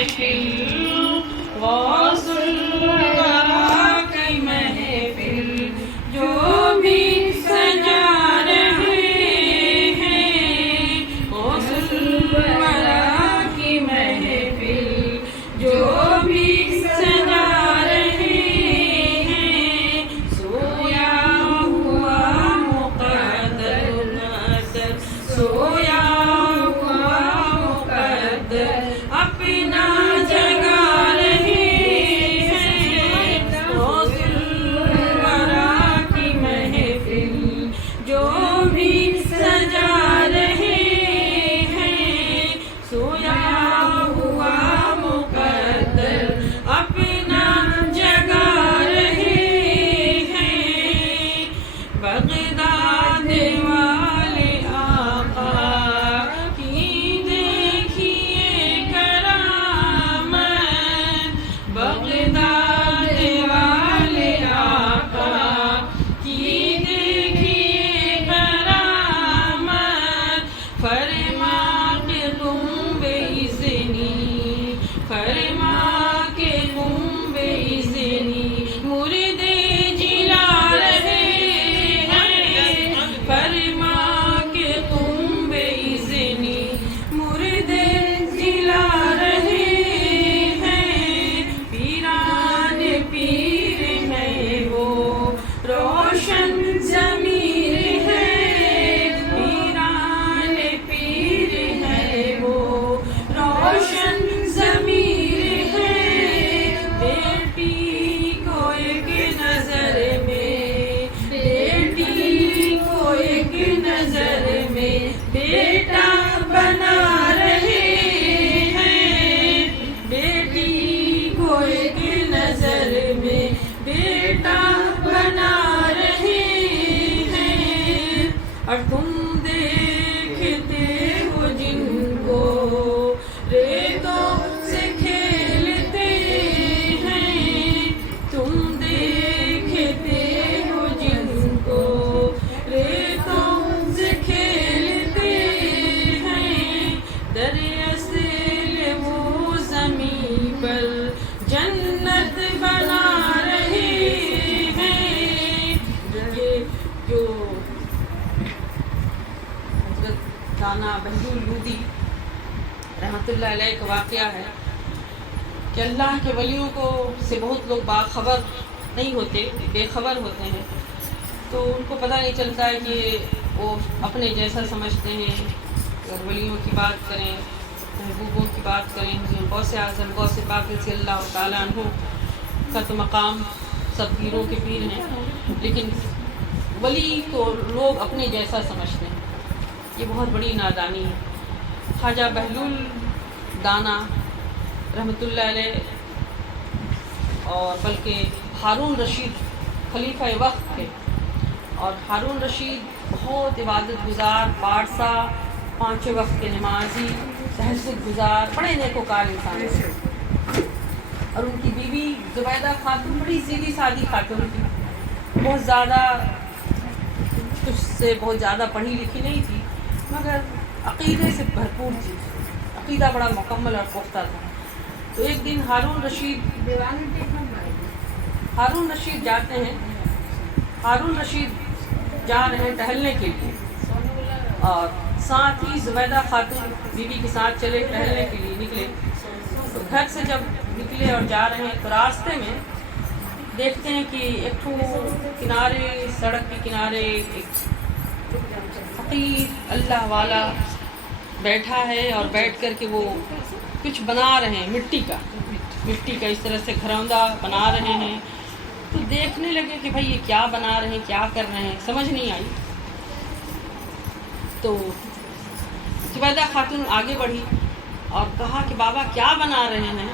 محفل غوث الورا کی محفل جو بھی سجا رہے ہیں غوث الورا کی محفل جو بھی سجا رہے ہیں سویا ہوا مقدر نظر سویا اپنا جگا رہے ہیں غوث الورا کی محفل جو بھی سجا رہے ہیں سویا ہوا مقدر اپنا جگا رہے ہیں بغداد والے آقا کی دیکھیے بغداد والے آقا کی دیکھیے کرامت فرما کے تم بے اذنی فرما کے تم بے اذنی مرد جلا رہے ہیں فرما کے تم بے اذنی مرد جلا رہے روشن ضمیر ہے پیران پیر ہے وہ روشن ضمیر ہے بیٹی کو ایک نظر میں بیٹی کو ایک نظر میں بیٹا بنا رہے ہیں بیٹی کو ایک نظر میں بیٹا بنا رہے ہیں اور تم دیکھتے ہو جن کو ریتوں سے کھیلتے ہیں تم دیکھتے ہو جن کو ریتوں سے کھیلتے ہیں دراصل وہ زمین پر جنت بنا رہے جو حضرت دانا بہلول لودھی رحمۃ اللہ علیہ کا واقعہ ہے کہ اللہ کے ولیوں کو سے بہت لوگ باخبر نہیں ہوتے بے خبر ہوتے ہیں تو ان کو پتہ نہیں چلتا ہے کہ وہ اپنے جیسا سمجھتے ہیں اگر ولیوں کی بات کریں محبوبوں کی بات کریں غوث اعظم غوث پاک رضی اللہ تعالیٰ عنہ کا تو مقام سب پیروں کے پیر ہیں لیکن ولی کو لوگ اپنے جیسا سمجھتے ہیں یہ بہت بڑی نادانی ہے خواجہ بہلول دانا رحمۃ اللہ علیہ اور بلکہ ہارون رشید خلیفہ وقت تھے اور ہارون رشید بہت عبادت گزار پارسا پانچوں وقت کے نمازی تہجد گزار بڑے نیکوکار انسان تھے اور ان کی بیوی زبیدہ خاتون بڑی سیدھی سادی خاتون تھی بہت زیادہ کچھ سے بہت زیادہ پڑھی لکھی نہیں تھی مگر عقیدے سے بھرپور تھی عقیدہ بڑا مکمل اور پختہ تھا تو ایک دن ہارون رشید جاتے ہیں ہارون رشید جا رہے ہیں ٹہلنے کے لیے اور ساتھ ہی زبیدہ خاتون بیوی کے ساتھ چلے ٹہلنے کے لیے نکلے تو گھر سے جب نکلے اور جا رہے ہیں تو راستے میں دیکھتے ہیں کہ ایک کنارے سڑک کے کنارے ایک فقیر اللہ والا بیٹھا ہے اور بیٹھ کر کے وہ کچھ بنا رہے ہیں مٹی کا اس طرح سے گھروندہ بنا رہے ہیں تو دیکھنے لگے کہ بھائی یہ کیا بنا رہے ہیں کیا کر رہے ہیں سمجھ نہیں آئی تو زبیدہ خاتون آگے بڑھی اور کہا کہ بابا کیا بنا رہے ہیں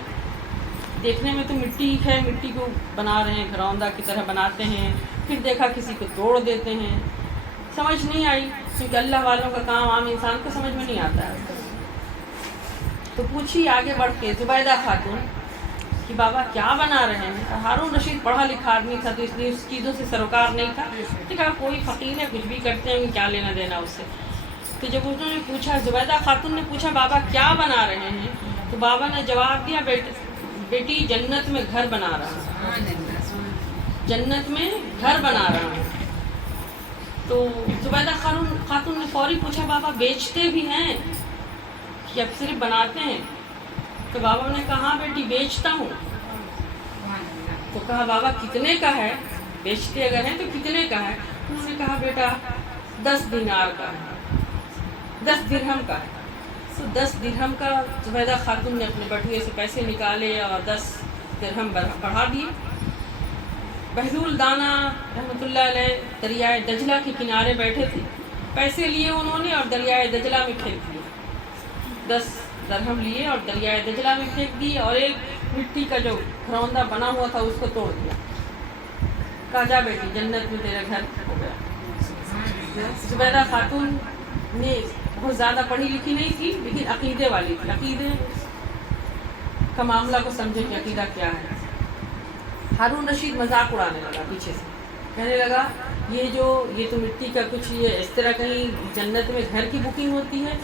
دیکھنے میں تو مٹی ہے مٹی کو بنا رہے ہیں گھروندہ کی طرح بناتے ہیں پھر دیکھا کسی کو توڑ دیتے ہیں سمجھ نہیں آئی کیونکہ اللہ والوں کا کام عام انسان کو سمجھ میں نہیں آتا ہے تو پوچھی آگے بڑھ کے زبیدہ خاتون کہ بابا کیا بنا رہے ہیں ہارون رشید پڑھا لکھا آدمی تھا تو اس لیے اس چیزوں سے سروکار نہیں تھا تو کہا کوئی فقیر ہے کچھ بھی کرتے ہیں کیا لینا دینا اس سے تو جب انہوں نے پوچھا زبیدہ خاتون نے پوچھا بابا کیا بنا رہے ہیں تو تو بابا نے جواب دیا بیٹی جنت میں گھر بنا رہا ہے، جنت میں گھر بنا رہا ہے۔ تو زبیدہ خاتون نے فوری پوچھا بابا بیچتے بھی ہیں کہ اب صرف بناتے ہیں؟ تو بابا نے کہا ہاں بیٹی بیچتا ہوں۔ تو کہا بابا کتنے کا ہے؟ بیچتے اگر ہیں تو کتنے کا ہے؟ انہوں نے کہا بیٹا 10 دینار کا ہے، 10 درہم کا ہے۔ تو 10 درہم کا زبیدہ خاتون نے اپنے بٹوے سے پیسے نکالے اور 10 درہم بڑھا دیے۔ بہلول دانا رحمۃ اللہ علیہ دریائے دجلہ کے کنارے بیٹھے تھے، پیسے لیے انہوں نے اور دریائے دجلہ میں پھینک دیے، 10 درہم لیے اور دریائے دجلہ میں پھینک دیے، اور ایک مٹی کا جو گھروندہ بنا ہوا تھا اس کو توڑ دیا، کہا جا بیٹی جنت میں تیرا گھر ہو گیا۔ زبیدہ خاتون نے بہت زیادہ پڑھی لکھی نہیں تھی لیکن عقیدے والی تھی، عقیدے کا معاملہ کو سمجھے کہ عقیدہ کیا ہے۔ ہارون رشید مذاق اڑانے لگا پیچھے سے، کہنے لگا یہ تو مٹی کا کچھ، یہ اس طرح کہیں جنت میں گھر کی بکنگ ہوتی ہے،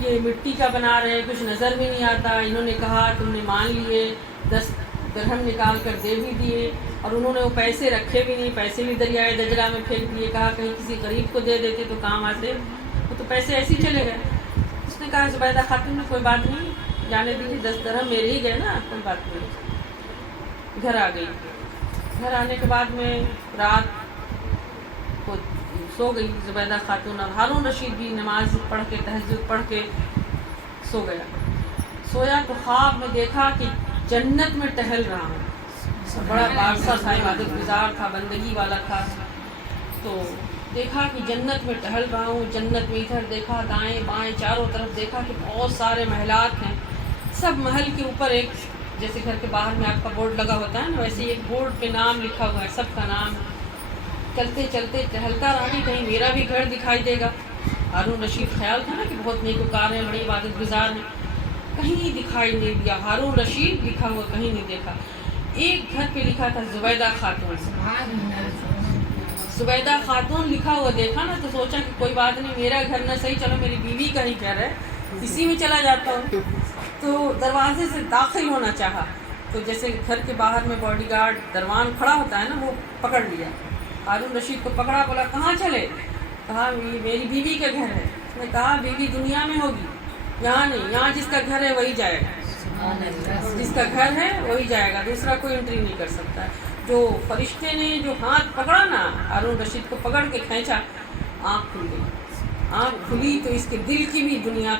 یہ مٹی کا بنا رہے ہیں، کچھ نظر بھی نہیں آتا۔ انہوں نے کہا تم نے مان لیے، 10 درہم نکال کر دے بھی دیے، اور انہوں نے وہ پیسے رکھے بھی نہیں، پیسے بھی دریائے دجلہ میں پھینک دیے، کہا کہیں کسی غریب کو دے دیتے تو کام آتے، وہ تو پیسے ایسے ہی چلے گئے۔ اس نے کہا زبیدہ خاتون نے کوئی بات نہیں، جانے دیجیے، 10 درہم میرے ہی گئے نا، کوئی بات نہیں۔ گھر آ گئی، گھر آنے کے بعد میں رات کو سو گئی زبیدہ خاتون، اور ہارون رشید بھی نماز پڑھ کے تہجد پڑھ کے سو گیا۔ سویا تو خواب میں دیکھا کہ جنت میں ٹہل رہا ہوں، بڑا بادشاہ تھا، عبادت گزار تھا، بندگی والا تھا، تو دیکھا کہ جنت میں ٹہل رہا ہوں، جنت میں ادھر دیکھا دائیں بائیں چاروں طرف دیکھا کہ بہت سارے محلات ہیں، سب محل کے اوپر ایک، جیسے گھر کے باہر میں آپ کا بورڈ لگا ہوتا ہے نا، ویسے ایک بورڈ پہ نام لکھا ہوا ہے، سب کا نام۔ چلتے چلتے ٹہلتا رہا کہ کہیں میرا بھی گھر دکھائی دے گا۔ ہارون رشید خیال تھا نا کہ بہت نیکوکار ہیں، بڑی عبادت گزار ہیں، کہیں دکھائی نہیں دیا، ہارون رشید لکھا ہوا کہیں نہیں دیکھا۔ ایک گھر پہ لکھا تھا زبیدہ خاتون، زبیدہ خاتون لکھا ہوا دیکھا نا تو سوچا کہ کوئی بات نہیں، میرا گھر نہ صحیح، چلو میری بیوی کا ہی گھر ہے، اسی میں چلا جاتا ہوں۔ تو دروازے سے داخل ہونا چاہا، تو جیسے گھر کے باہر میں باڈی گارڈ دروان کھڑا ہوتا ہے نا، وہ پکڑ لیا، ہارون رشید کو پکڑا، بولا کہاں چلے؟ کہا میری بیوی کا گھر ہے۔ اس نے کہا بیوی دنیا میں ہوگی، یہاں نہیں، یہاں جس کا گھر ہے وہی جائے گا، جس کا گھر ہے وہی جائے گا، دوسرا کوئی انٹری نہیں کر سکتا۔ جو فرشتے نے جو ہاتھ پکڑا نا، ہارون رشید کو پکڑ کے کھینچا، آنکھ کھل گئی، آنکھ کھلی تو اس کے دل کی بھی دنیا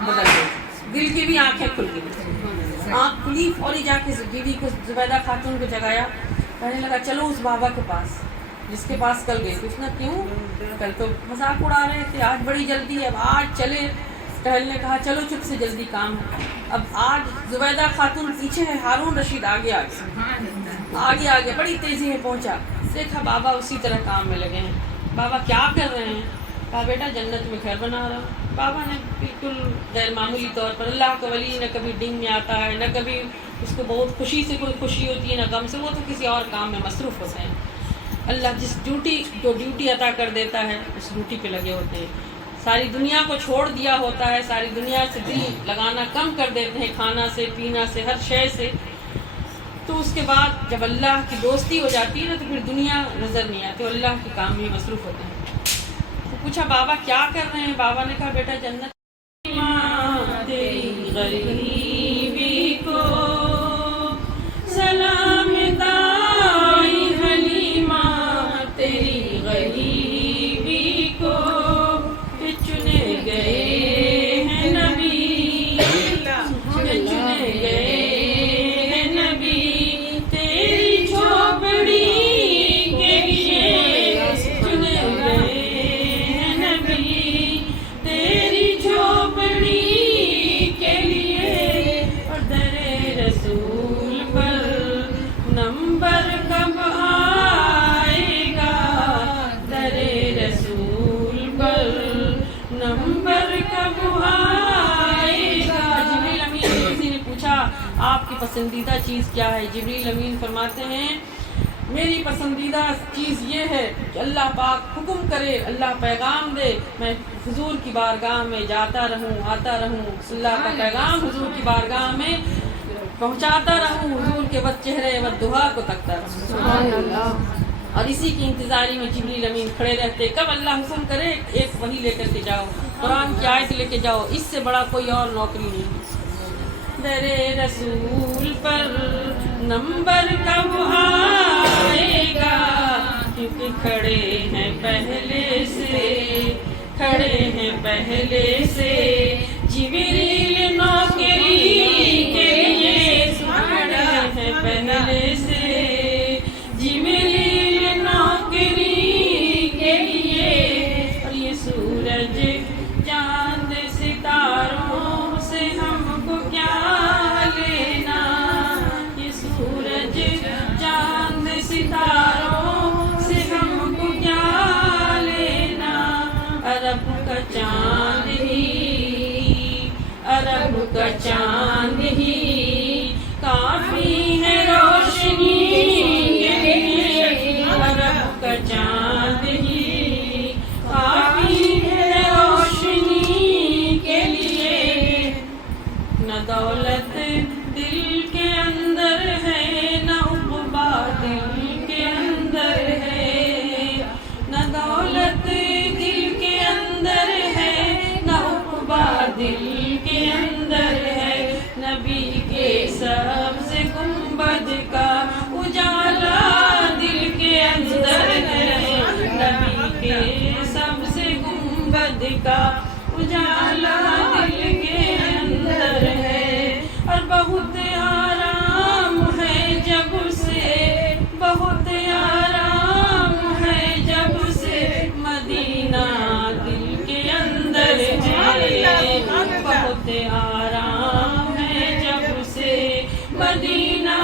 بدل گئی، دل کی بھی آنکھیں کھل گئی، آنکھ کھلی، فوری جا کے بیوی کو زبیدہ خاتون کو جگایا، کہنے لگا چلو اس بابا کے پاس جس کے پاس کل گئے۔ پوچھنا کیوں؟ کل تو مذاق اڑا رہے تھے، آج بڑی جلدی ہے، اب آج چلے ٹہلنے، کہا چلو چپ سے جلدی کام ہے۔ اب آج زبیدہ خاتون پیچھے ہے، ہارون رشید آگے آگے آگے بڑی تیزی میں پہنچا، دیکھا بابا اسی طرح کام میں لگے ہیں۔ بابا کیا کر رہے ہیں؟ کہا بیٹا جنت میں گھر بنا رہا ہوں۔ بابا نے بالکل غیر معمولی طور پر، اللہ کا ولی نہ کبھی ڈنگ میں آتا ہے، نہ کبھی اس کو بہت خوشی سے کوئی خوشی ہوتی ہے، نہ غم سے، وہ تو کسی اور کام میں مصروف ہوتے ہیں۔ اللہ جس ڈیوٹی عطا کر دیتا ہے اس ڈیوٹی پہ لگے ہوتے ہیں۔ ساری دنیا کو چھوڑ دیا ہوتا ہے، ساری دنیا سے دل لگانا کم کر دیتے ہیں، کھانا سے پینا سے ہر شے سے، تو اس کے بعد جب اللہ کی دوستی ہو جاتی ہے نا تو پھر دنیا نظر نہیں آتی، اللہ کے کام میں مصروف ہوتے ہیں۔ تو پوچھا بابا کیا کر رہے ہیں؟ بابا نے کہا بیٹا جنت تیری غریبی کو سلام دائی حلیمہ، تیری غریبی کو چنے گئے ہیں نبی، چنے گئے ہیں نبی، تیری جھوپڑی کے لیے چنے گئے ہیں نبی، تیری جھوپڑی کے لیے، اور در رسول پر نمبر کب آئے گا، در رسول پر نمبر کب آئے گا۔ جبریل امین سے کسی نے پوچھا آپ کی پسندیدہ چیز کیا ہے؟ جبریل امین فرماتے ہیں میری پسندیدہ چیز یہ ہے کہ اللہ پاک حکم کرے، اللہ پیغام دے، میں حضور کی بارگاہ میں جاتا رہوں، آتا رہوں، اللہ کا پیغام حضور کی بارگاہ میں پہنچاتا رہوں، حضور کے بد چہرے بد دعا کو تکتا رہوں۔ سبحان اللہ۔ اور اسی کی انتظاری میں جبریل امین کھڑے رہتے، کب اللہ حکم کرے ایک وحی لے کر کے جاؤ، قرآن کی آیت لے کے جاؤ، اس سے بڑا کوئی اور نوکری نہیں۔ درِ رسول پر نمبر کب آئے گا، کیونکہ کھڑے ہیں پہلے سے، کھڑے ہیں پہلے سے، جبریل نوکری کے لیے کھڑے ہیں پہلے سے، جبریل نوکری کے لیے۔ اور یہ سورج چاند ستاروں سے ہم کو کیا لینا، یہ سورج چاند ستاروں سے ہم کو کیا لینا، عرب کا چاند ہی، عرب کا چاند ہی کافی ہے روشنی کے لیے، عرب کا چاند ہی کافی ہے روشنی کے لیے۔ نہ دولت دل کے اندر ہے، نہ عقبہ دل کے اندر ہے، نہ دولت دل کے اندر ہے، نہ عقبہ دل کے اندر ہے، نبی کے سبز گنبد کا اجالا دل کے اندر ہے، نبی کے سبز گنبد کا اجالا دل کے اندر ہے۔ اور بہت آرام ہے جب سے، بہت آرام ہے جب سے مدینہ دل کے اندر ہے، بہت آرام ہے جب سے مدینہ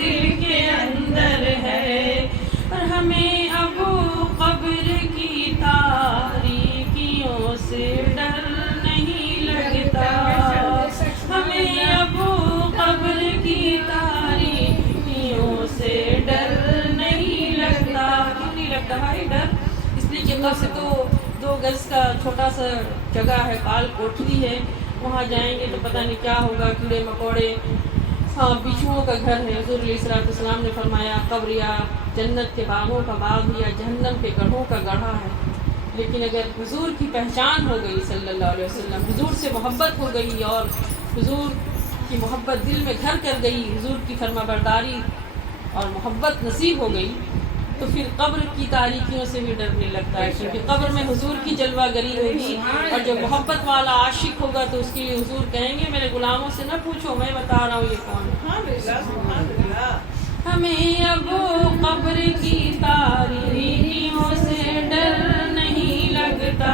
دل کے اندر ہے۔ اور ہمیں اب قبر کی تاریکیوں سے ڈر نہیں لگتا، ہمیں اب قبر کی تاریکیوں سے ڈر نہیں لگتا۔ کیوں نہیں لگتا بھائی ڈر؟ اس لیے کہ قبر تو 2 گز کا چھوٹا سا جگہ ہے، کال کوٹری ہے، وہاں جائیں گے تو پتہ نہیں کیا ہوگا، کیڑے مکوڑے، سانپ بچھوؤں کا گھر ہے۔ حضور علیہ السلام نے فرمایا قبر یا جنت کے باغوں کا باغ یا جہنم کے گڑھوں کا گڑھا ہے۔ لیکن اگر حضور کی پہچان ہو گئی صلی اللہ علیہ وسلم، حضور سے محبت ہو گئی اور حضور کی محبت دل میں گھر کر گئی، حضور کی فرما برداری اور محبت نصیب ہو گئی، تو پھر قبر کی تاریکیوں سے بھی ڈر نہیں لگتا ہے، کیونکہ قبر میں حضور کی جلوہ گری ہوگی، اور جو محبت والا عاشق ہوگا تو اس کے لیے حضور کہیں گے میرے غلاموں سے نہ پوچھو، میں بتا رہا ہوں یہ کون ہے۔ ہمیں اب قبر کی تاریکیوں سے ڈر نہیں لگتا،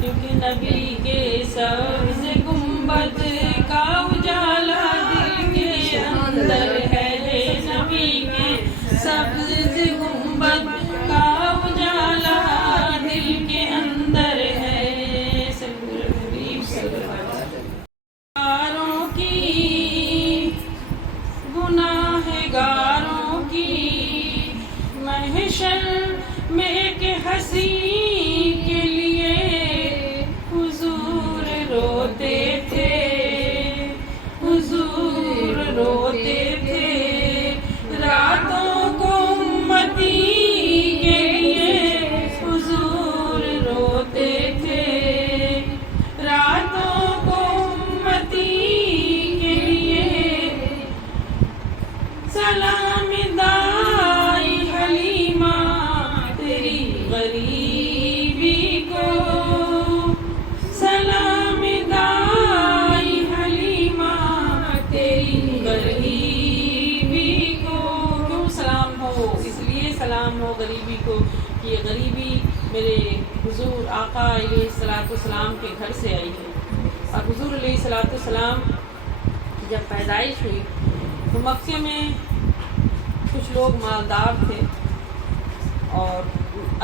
کیونکہ نبی کے سبز گنبد کا اجالا دل کے اندر ہے، نبی کے سبز گنبد کا اجالا دل کے اندر ہے۔ گاروں کی گناہ گاروں کی محشر میں ایک ہنسی کے لیے حضور روتے تھے، حضور روتے تھے، راتوں کو امتی کے لیے حضور روتے تھے، راتوں کو امتی کے لیے۔ سلام دائی حلیمہ تیری غریبی کو، سلام دائی حلیمہ تیری غریبی کو۔ کیوں سلام ہو؟ اس لیے سلام ہو غریبی کو کہ یہ غریبی میرے حضور آقا علیہ السلام کے گھر سے آئی ہے۔ اور حضور علیہ السلام کی جب پیدائش ہوئی تو مکے میں کچھ لوگ مالدار تھے، اور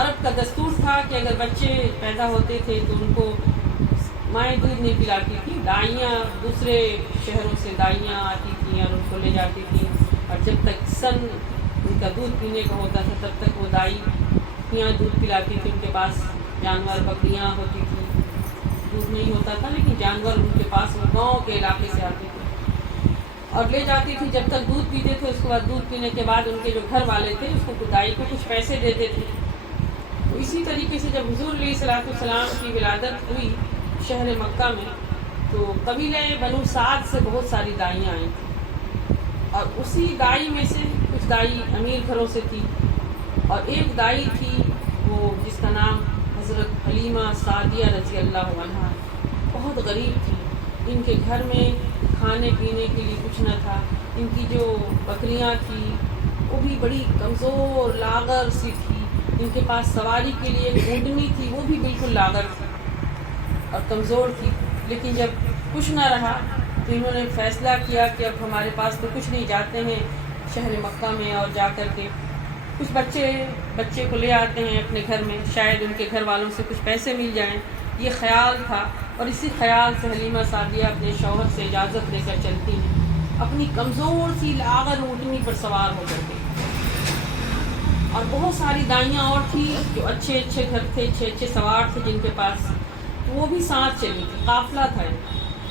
عرب کا دستور تھا کہ اگر بچے پیدا ہوتے تھے تو ان کو مائیں دودھ نہیں پلاتی تھی، دائیاں دوسرے شہروں سے دائیاں آتی تھیں اور ان کو لے جاتی تھیں، اور جب تک سن ان کا دودھ پینے کا ہوتا تھا تب تک وہ دائی یہاں دودھ پلاتی تھی. ان کے پاس جانور بکریاں ہوتی تھیں, دودھ نہیں ہوتا تھا لیکن جانور ان کے پاس وہ گاؤں کے علاقے سے آتے تھے اور لے جاتی تھی. جب تک دودھ پیتے تھے اس کے بعد دودھ پینے کے بعد ان کے جو گھر والے تھے اس کو دائی کو کچھ پیسے دیتے تھے. تو اسی طریقے سے جب حضور علیہ الصلوۃ والسلام کی ولادت ہوئی شہر مکہ میں تو قبیلہ بنو سعد سے بہت ساری دائیاں آئیں تھیں اور اسی دائی میں سے کچھ دائی امیر گھروں سے تھی اور ایک دائی تھی وہ جس کا نام حضرت حلیمہ سعدیہ رضی اللہ عنہا, بہت غریب تھی. ان کے گھر میں کھانے پینے کے لیے کچھ نہ تھا. ان کی جو بکریاں تھیں وہ بھی بڑی کمزور لاغر سی تھی. ان کے پاس سواری کے لیے ایک اونٹنی تھی, وہ بھی بالکل لاغر تھی اور کمزور تھی. لیکن جب کچھ نہ رہا تو انہوں نے فیصلہ کیا کہ اب ہمارے پاس تو کچھ نہیں, جاتے ہیں شہر مکہ میں اور جا کر کے کچھ بچے کو لے آتے ہیں اپنے گھر میں, شاید ان کے گھر والوں سے کچھ پیسے مل جائیں. یہ خیال تھا اور اسی خیال سے حلیمہ سعدیہ اپنے شوہر سے اجازت لے کر چلتی ہیں اپنی کمزور سی لاغر اونٹنی پر سوار ہو کر کے. اور بہت ساری دائیاں اور تھیں جو اچھے گھر تھے, اچھے سوار تھے جن کے پاس, تو وہ بھی ساتھ چلی تھی. قافلہ تھا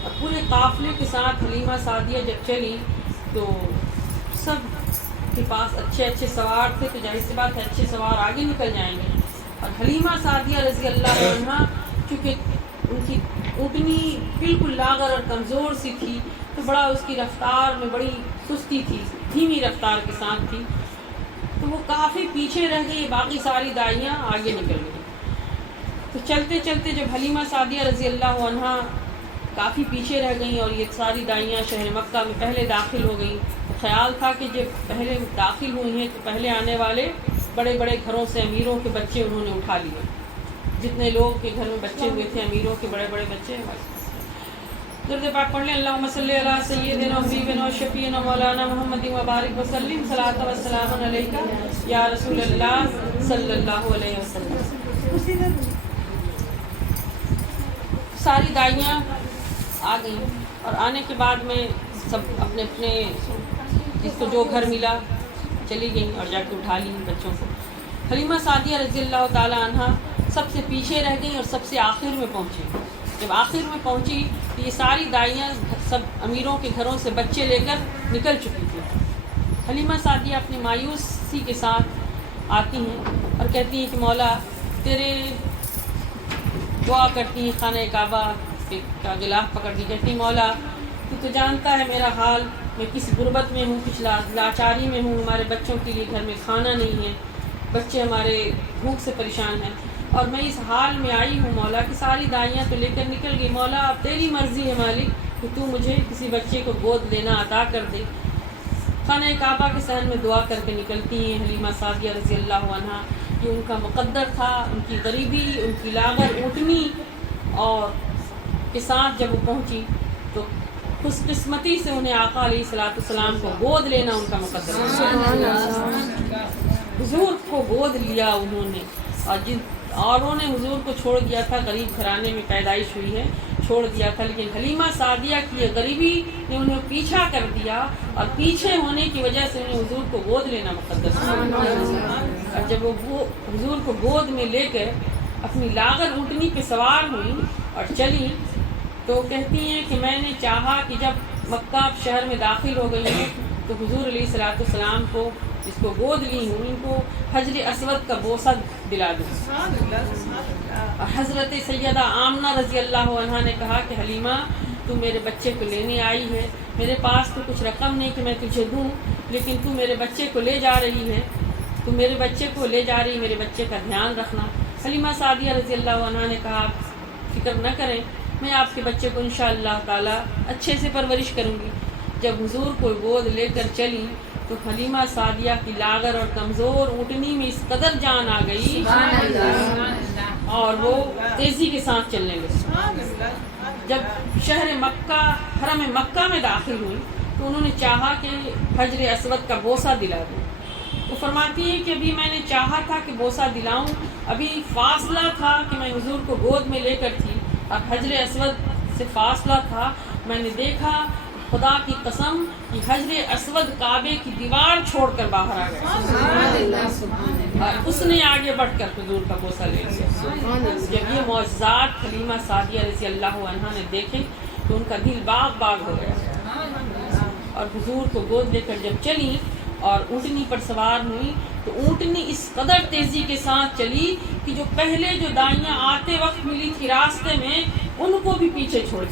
اور پورے قافلے کے ساتھ حلیمہ سعدیہ جب چلی تو سب کے پاس اچھے سوار تھے, تو ظاہر سی بات ہے اچھے سوار آگے نکل جائیں گے. اور حلیمہ سعدیہ رضی اللہ عنہا چونکہ ان کی اونٹنی بالکل لاغر اور کمزور سی تھی تو بڑا اس کی رفتار میں بڑی سستی تھی, دھیمی رفتار کے ساتھ تھی, تو وہ کافی پیچھے رہ گئی. باقی ساری دائیاں آگے نکل گئی. تو چلتے چلتے جب حلیمہ سعدیہ رضی اللہ عنہا کافی پیچھے رہ گئیں اور یہ ساری دائیاں شہر مکہ میں پہلے داخل ہو گئیں, تو خیال تھا کہ جب پہلے داخل ہوئی ہیں تو پہلے آنے والے بڑے گھروں سے امیروں کے بچے انہوں نے اٹھا لیے. جتنے لوگ کے گھر میں بچے ہوئے تھے امیروں کے بڑے بچے. درود پاک پڑھ لیں. اللہم صلی علی سیدنا و حبیبنا و شفیعنا مولانا محمد و بارک وسلم. صلاۃ و سلام علیک یا رسول اللہ صلی اللہ علیہ وسلم. ساری دائیاں آ گئیں اور آنے کے بعد میں سب اپنے جس کو جو گھر ملا چلی گئیں اور جا کے اٹھا لیں بچوں کو. حلیمہ سعدیہ رضی اللہ تعالی عنہا سب سے پیچھے رہ گئیں اور سب سے آخر میں پہنچی. جب آخر میں پہنچی تو یہ ساری دائیاں سب امیروں کے گھروں سے بچے لے کر نکل چکی تھی. حلیمہ سعدیہ اپنی مایوسی کے ساتھ آتی ہیں اور کہتی ہیں کہ مولا تیرے دعا کرتی ہیں, خانہ کعبہ کا غلاف پکڑ دی, کہتی مولا تو جانتا ہے میرا حال, میں کس غربت میں ہوں, کچھ لاچاری میں ہوں, ہمارے بچوں کے لیے گھر میں کھانا نہیں ہے, بچے ہمارے بھوک سے پریشان ہیں اور میں اس حال میں آئی ہوں مولا کہ ساری دائیاں تو لے کر نکل گئی. مولا اب تیری مرضی ہے مالک کہ تو مجھے کسی بچے کو گود لینا عطا کر دے. خانہ کعبہ کے صحن میں دعا کر کے نکلتی ہیں حلیمہ سعدیہ رضی اللہ عنہا. یہ ان کا مقدر تھا, ان کی غریبی, ان کی لاغر اونٹنی اور کے ساتھ جب وہ پہنچی تو خوش قسمتی سے انہیں آقا علیہ الصلوۃ والسلام کو گود لینا ان کا مقدر تھا. حضور کو گود لیا انہوں نے اور جن اوروں نے حضور کو چھوڑ دیا تھا, غریب گھرانے میں پیدائش ہوئی ہے, چھوڑ دیا تھا, لیکن حلیمہ سعدیہ کی یہ غریبی نے انہیں پیچھا کر دیا اور پیچھے ہونے کی وجہ سے انہیں حضور کو گود لینا مقدس تھا. اور جب وہ حضور کو گود میں لے کر اپنی لاغر اونٹنی پہ سوار ہوئی اور چلی تو کہتی ہیں کہ میں نے چاہا کہ جب مکہ شہر میں داخل ہو گئی ہوں تو حضور علیہ الصلوۃ والسلام کو جس کو گود لی ہوں ان کو حجر اسود کا بوسہ دلا دوں. اور حضرت سیدہ آمنہ رضی اللہ عنہا نے کہا کہ حلیمہ تو میرے بچے کو لینے آئی ہے, میرے پاس تو کچھ رقم نہیں کہ میں تجھے دوں, لیکن تو میرے بچے کو لے جا رہی ہے, تو میرے بچے کو لے جا رہی, میرے بچے کا دھیان رکھنا. حلیمہ سعدیہ رضی اللہ عنہا نے کہا فکر نہ کریں, میں آپ کے بچے کو انشاءاللہ تعالی اچھے سے پرورش کروں گی. جب حضور کو گود لے کر چلی تو حلیمہ سعدیہ کی لاغر اور کمزور اونٹنی میں اس قدر جان آ گئی اور وہ تیزی کے ساتھ چلنے لگی. جب شہر مکہ حرم مکہ میں داخل ہوئی تو انہوں نے چاہا کہ حجر اسود کا بوسہ دلا دوں. وہ فرماتی ہے کہ ابھی میں نے چاہا تھا کہ بوسہ دلاؤں, ابھی فاصلہ تھا کہ میں حضور کو گود میں لے کر تھی اور حجر اسود سے فاصلہ تھا, میں نے دیکھا خدا کی قسم کہ حجر اسود کعبے کی دیوار چھوڑ کر باہر آ گئے اور اس نے آگے بڑھ کر حضور کا بوسہ لے لیا. جب یہ معجزات حلیمہ سعدیہ رضی اللہ عنہا نے دیکھے تو ان کا دل باغ باغ ہو گیا اور حضور کو گود لے کر جب چلی اور اونٹنی پر سوار ہوئی تو اونٹنی اس قدر تیزی کے ساتھ چلی کہ جو پہلے جو دائیاں آتے وقت ملی تھی راستے میں ان کو بھی پیچھے چھوڑ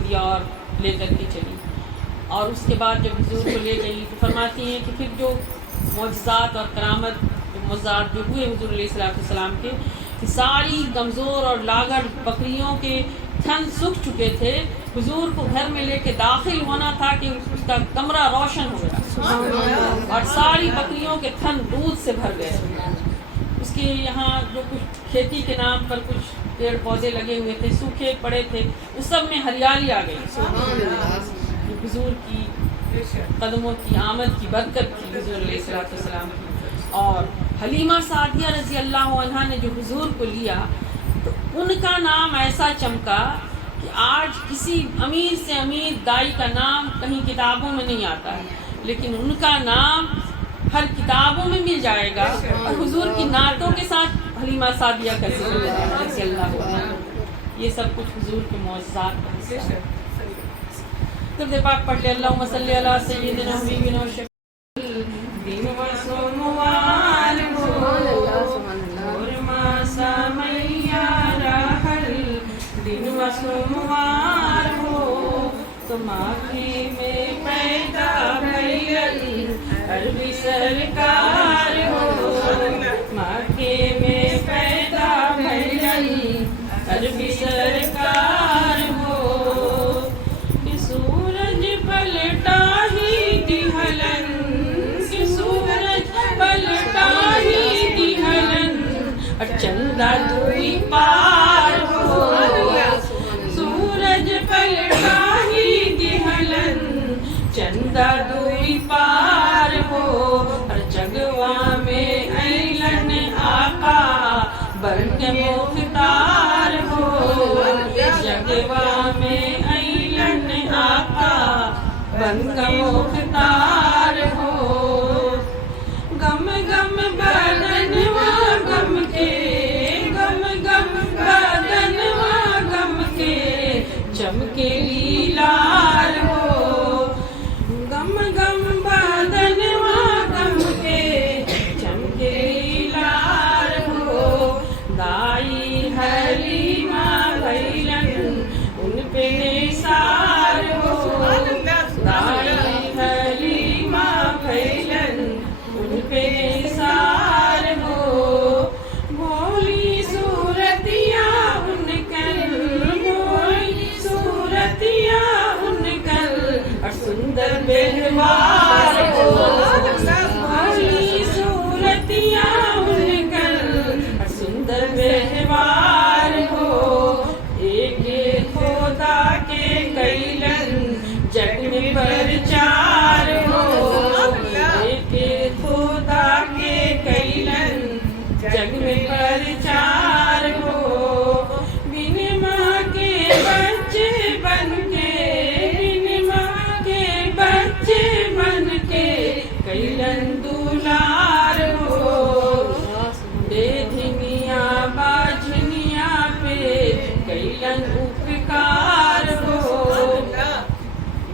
دیا اور لے کر کے چلی. اور اس کے بعد جب حضور کو لے گئی تو فرماتی ہیں کہ پھر جو معجزات اور کرامت معجزات جو ہوئے حضور علیہ السلام کے کہ ساری کمزور اور لاغر بکریوں کے تھن سوکھ چکے تھے. حضور کو گھر میں لے کے داخل ہونا تھا کہ اس کا کمرہ روشن ہو گیا اور ساری بکریوں کے تھن دودھ سے بھر گئے. اس کے یہاں جو کچھ کھیتی کے نام پر کچھ پیڑ پودے لگے ہوئے تھے سوکھے پڑے تھے اس سب میں ہریالی آ گئی. حضور کی قدموں کی آمد کی برکت تھی حضور علیہ السلام کی. اور حلیمہ سعدیہ رضی اللہ عنہا نے جو حضور کو لیا تو ان کا نام ایسا چمکا کہ آج کسی امیر سے امیر دائی کا نام کہیں کتابوں میں نہیں آتا ہے لیکن ان کا نام ہر کتابوں میں مل جائے گا اور حضور کی نعتوں کے ساتھ حلیمہ سعدیہ کا ذکر رضی اللہ عنہا. یہ سب کچھ حضور کے معجزات ہیں. درود پاک پڑھ لے اللہم صلی علی سیدنا حبیبنا و شفیع دین و سموار سموار ہو تم آنکھیں میں پیدا بھیل عربی سرکار ہو مکے میں پیدا بھیل عربی سرکار ہو کہ سورج پلٹا ہی دہلن کہ سورج پلٹا ہی دہلن اور چندہ دوئی پار ہو سورج پلٹا ہی دہلن چندہ دوئی پار ہو اور جگوا میں ایلن آقا برق مختار ہو جگوا میں ایلن آقا برق مختار ہو گم گم بدنوا گم کے گم گم بدنوا گم کے چمکے لیلار ہو گم گم بدنوا گم کے چمکے لیلار ہو دائی حلیمہ بھیلن ان پہ نثار ہو دائی حلیمہ بھیلن ان پہ نثار ہو بھولی صورتیاں ان کل بھولی صورتیاں ان کل اور سندر بہوار ہو بھولی صورتیاں ان کل اور سندر بہوار ہو ایک خدا کے کیلن جگ میں پرچار ہو ایک خدا کے کیلن جگ میں پرچار ہو بن ماں کے بچے بن کے بن ماں کے بچے بن کے کیلن دولار ہو بے دھنیا باجھنیا پہ کیلن اپکار ہو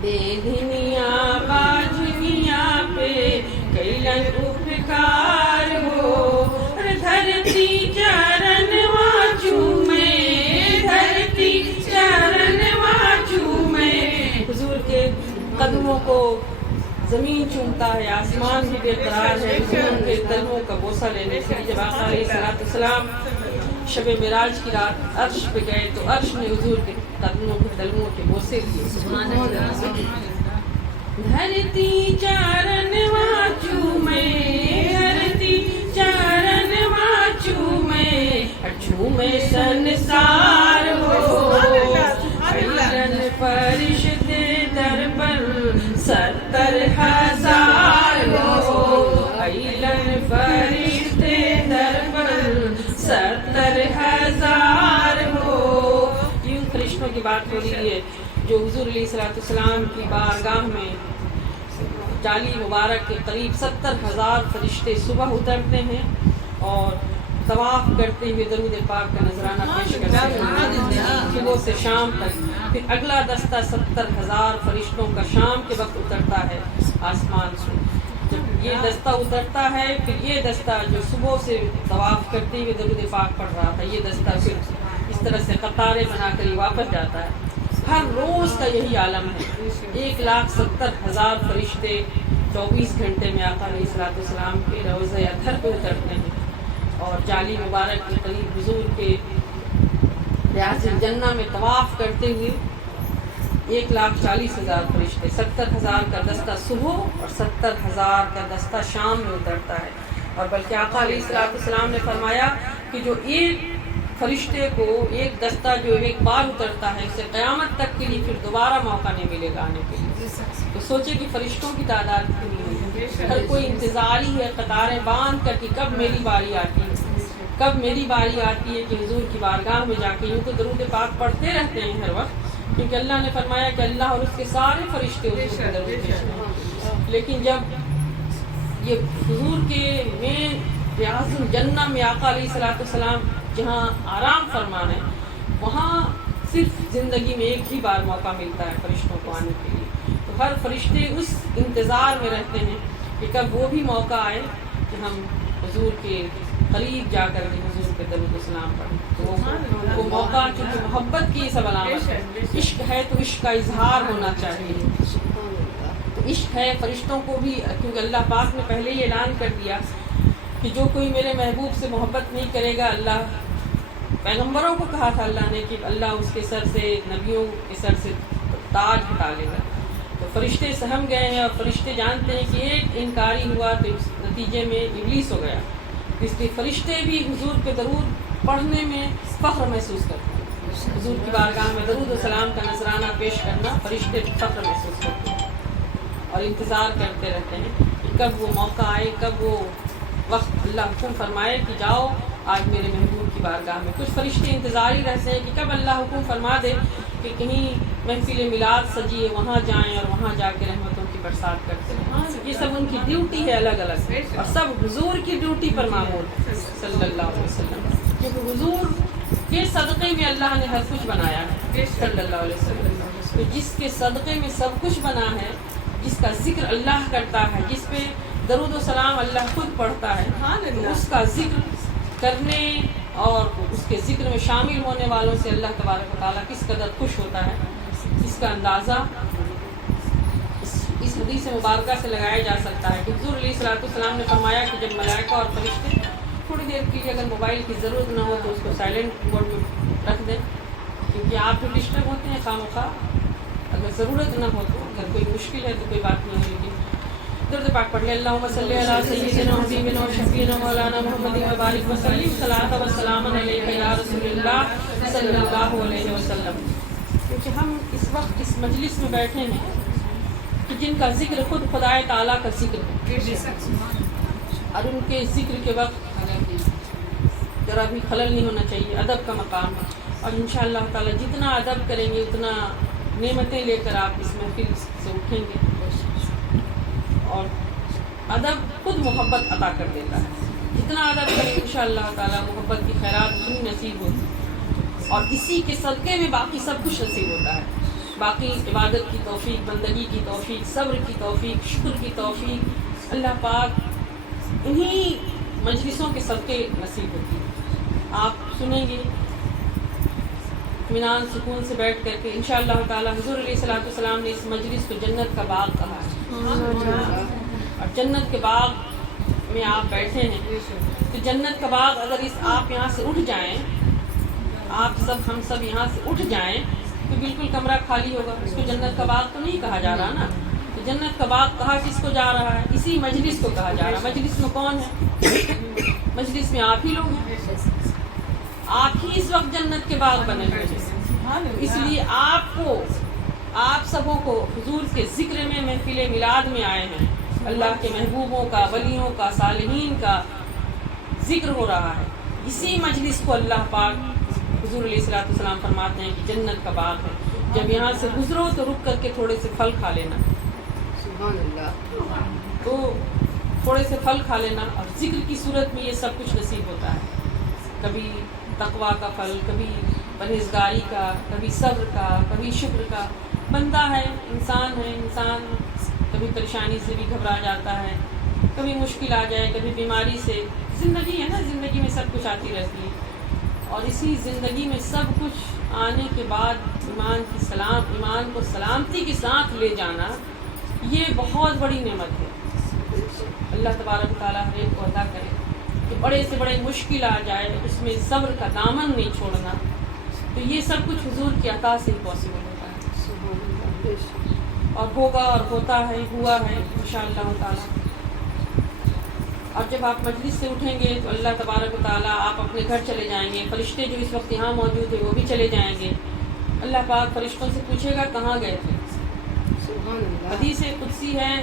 بے دھنیا باجھنیا پہ کیلن اپکار ہو دھرتی چرن چومے دھرتی چرن چومے حضور کے قدموں کو زمین چومتا ہے آسمان بھی بے قرار ہے حضور کے قدموں کا بوسہ لینے کے لیے. جب آقا علیہ السلام شب معراج کی رات عرش پہ گئے تو عرش نے حضور کے قدموں کے تلوؤں کے بوسے دیے. دھرتی چرن چومے دھرتی چرن چومے چومے سنسار ہو ایلن فرشتے در پر 70,000 ہو ایلن فرشتے در پر 70,000 ہو. یوں فرشتوں کی بات ہو رہی ہے جو حضور علیہ السلام کی بارگاہ میں جالی مبارک کے قریب 70,000 فرشتے صبح اترتے ہیں اور طواف کرتے ہوئے درود پاک کا نذرانہ پیش کرتے ہیں صبح سے شام تک. پھر اگلا دستہ 70,000 فرشتوں کا شام کے وقت اترتا ہے آسمان سے. جب یہ دستہ اترتا ہے پھر یہ دستہ جو صبح سے طواف کرتے ہوئے درود پاک پڑھ رہا تھا یہ دستہ پھر اس طرح سے قطاریں بنا کر واپس جاتا ہے. ہر روز کا یہی عالم ہے. 1,70,000 فرشتے 24 گھنٹے میں آقا علیہ السلام کے روضہ اطہر پہ اترتے ہیں اور جالی مبارک کے قریب حضور کے ریاض الجنہ میں طواف کرتے ہوئے 1,40,000 فرشتے 70,000 کا دستہ صبح اور 70,000 کا دستہ شام میں اترتا ہے. اور بلکہ آقا علیہ السلام نے فرمایا کہ جو ایک فرشتے کو ایک دستہ جو ایک بار اترتا ہے اسے قیامت تک کے لیے پھر دوبارہ موقع نہیں ملے گا آنے کے لیے. تو سوچے کہ فرشتوں کی تعداد کتنی ہے. ہر کوئی انتظاری ہے قطاریں باندھ کر کہ کب میری باری آتی ہے کب میری باری آتی ہے کہ حضور کی بارگاہ میں جا کے. یوں تو درود پاک پڑھتے رہتے ہیں ہر وقت کیونکہ اللہ نے فرمایا کہ اللہ اور اس کے سارے فرشتے حضور کی درود بھیجتے ہیں. لیکن جب یہ حضور کے میں ریاض الجنہ میں آقا علیہ السلام جہاں آرام فرمان ہے وہاں صرف زندگی میں ایک ہی بار موقع ملتا ہے فرشتوں کو آنے کے لیے. تو ہر فرشتے اس انتظار میں رہتے ہیں کہ کب وہ بھی موقع آئے کہ ہم حضور کے قریب جا کر کے حضور پہ درود و سلام پڑھیں. تو وہ موقع چونکہ محبت کی سب علامت ہے. عشق ہے تو عشق کا اظہار ہونا چاہیے. تو عشق ہے فرشتوں کو بھی کیونکہ اللہ پاک نے پہلے ہی اعلان کر دیا کہ جو کوئی میرے محبوب سے محبت نہیں کرے گا اللہ پیغمبروں کو کہا تھا اللہ نے کہ اللہ اس کے سر سے نبیوں کے سر سے تاج ہٹا لے گا. تو فرشتے سہم گئے ہیں اور فرشتے جانتے ہیں کہ ایک انکاری ہوا تو اس نتیجے میں ابلیس ہو گیا. اس لیے فرشتے بھی حضور کے درود پڑھنے میں فخر محسوس کرتے ہیں. حضور کی بارگاہ میں درود و سلام کا نذرانہ پیش کرنا فرشتے فخر محسوس کرتے ہیں اور انتظار کرتے رہتے ہیں کہ کب وہ موقع آئے کب وہ وقت اللہ حکم فرمائے کہ جاؤ آج میرے محبوب کی بارگاہ میں. کچھ فرشتے انتظار ہی رہتے ہیں کہ کب اللہ حکم فرما دے کہ کہیں محفل میلاد سجی ہے وہاں جائیں اور وہاں جا کے رحمتوں کی برسات کرتے ہیں. یہ سب ان کی ڈیوٹی ہے الگ الگ اور سب حضور کی ڈیوٹی پر معمول ہے صلی اللہ علیہ وسلم. کیونکہ حضور کے صدقے میں اللہ نے ہر کچھ بنایا ہے صلی اللہ علیہ وسلم. تو جس کے صدقے میں سب کچھ بنا ہے جس کا ذکر اللہ کرتا ہے جس پہ درود و سلام اللہ خود پڑھتا ہے تو اس کا ذکر کرنے اور اس کے ذکر میں شامل ہونے والوں سے اللہ تبارک و تعالیٰ کس قدر خوش ہوتا ہے اس کا اندازہ اس حدیث مبارکہ سے لگایا جا سکتا ہے کہ حضور علیہ السلام نے فرمایا کہ جب ملائکہ اور فرشتے تھوڑی دیر کے لیے اگر موبائل کی ضرورت نہ ہو تو اس کو سائلنٹ موڈ میں رکھ دیں کیونکہ آپ جو ڈسٹرب ہوتے ہیں خواہ مخواہ اگر ضرورت نہ ہو تو اگر کوئی مشکل ہے تو کوئی بات نہیں ہے. لیکن درود پاک پڑھ لیں. اللہم صلی علی سیدنا و حبیبنا و شفیعنا مولانا محمد و بارک وسلم صلاۃ و سلام علیک یا رسول اللہ صلی اللہ علیہ وسلم. کیونکہ ہم اس وقت اس مجلس میں بیٹھے ہیں کہ جن کا ذکر خود خدائے تعالیٰ کا ذکر ہے اور ان کے ذکر کے وقت ذرا بھی خلل نہیں ہونا چاہیے. ادب کا مقام ہے اور انشاءاللہ تعالیٰ جتنا ادب کریں گے اتنا نعمتیں لے کر آپ اس محفل سے اٹھیں گے اور ادب خود محبت عطا کر دیتا ہے. جتنا ادب کریں انشاءاللہ تعالیٰ محبت کی خیرات اتنی نصیب ہوتی اور اسی کے صدقے میں باقی سب کچھ نصیب ہوتا ہے. باقی عبادت کی توفیق بندگی کی توفیق صبر کی توفیق شکر کی توفیق اللہ پاک انہی مجلسوں کے صدقے نصیب ہوتی ہے. آپ سنیں گے اطمینان سکون سے بیٹھ کر کے انشاءاللہ تعالیٰ حضور علیہ السلام نے اس مجلس کو جنت کا باغ کہا ہے اور جنت کے باغ میں آپ بیٹھے ہیں تو جنت کا باغ اگر آپ یہاں سے اٹھ جائیں آپ سب ہم سب یہاں سے اٹھ جائیں تو بالکل کمرہ خالی ہوگا. اس کو جنت کا باغ تو نہیں کہا جا رہا نا. تو جنت کا باغ کہا کس کو جا رہا ہے اسی مجلس کو کہا جا رہا ہے. مجلس میں کون ہے مجلس میں آپ ہی لوگ ہیں. آپ ہی اس وقت جنت کے باغ بنے ہوئے ہیں. اس لیے آپ سبوں کو حضور کے ذکر میں محفل میلاد میں آئے ہیں. اللہ کے محبوبوں کا ولیوں کا صالحین کا ذکر ہو رہا ہے. اسی مجلس کو اللہ پاک حضور علیہ السلام فرماتے ہیں کہ جنت کا باغ ہے. جب یہاں سے گزرو تو رک کر کے تھوڑے سے پھل کھا لینا. سبحان اللہ. تو تھوڑے سے پھل کھا لینا. اور ذکر کی صورت میں یہ سب کچھ نصیب ہوتا ہے. کبھی تقویٰ کا پھل، کبھی پرہیزگاری کا، کبھی صبر کا، کبھی شکر کا. بندہ ہے، انسان کبھی پریشانی سے بھی گھبرا جاتا ہے، کبھی مشکل آ جائے، کبھی بیماری سے. زندگی ہے نا، زندگی میں سب کچھ آتی رہتی ہے. اور اسی زندگی میں سب کچھ آنے کے بعد ایمان کو سلامتی کے ساتھ لے جانا، یہ بہت بڑی نعمت ہے. اللہ تبارک و تعالیٰ ہر ایک کو عطا کرے کہ بڑے سے بڑے مشکل آ جائے، اس میں صبر کا دامن نہیں چھوڑنا. تو یہ سب کچھ حضور کی عطا سے ہی پاسبل ہوتا ہے، اور ہوگا اور ہوتا ہے، ہوا ہے انشاءاللہ تعالیٰ. اور جب آپ مجلس سے اٹھیں گے تو اللہ تبارک و تعالیٰ آپ اپنے گھر چلے جائیں گے. فرشتے جو اس وقت یہاں موجود ہیں وہ بھی چلے جائیں گے. اللہ پاک فرشتوں سے پوچھے گا کہاں گئے تھے. حدیث قدسی ہے،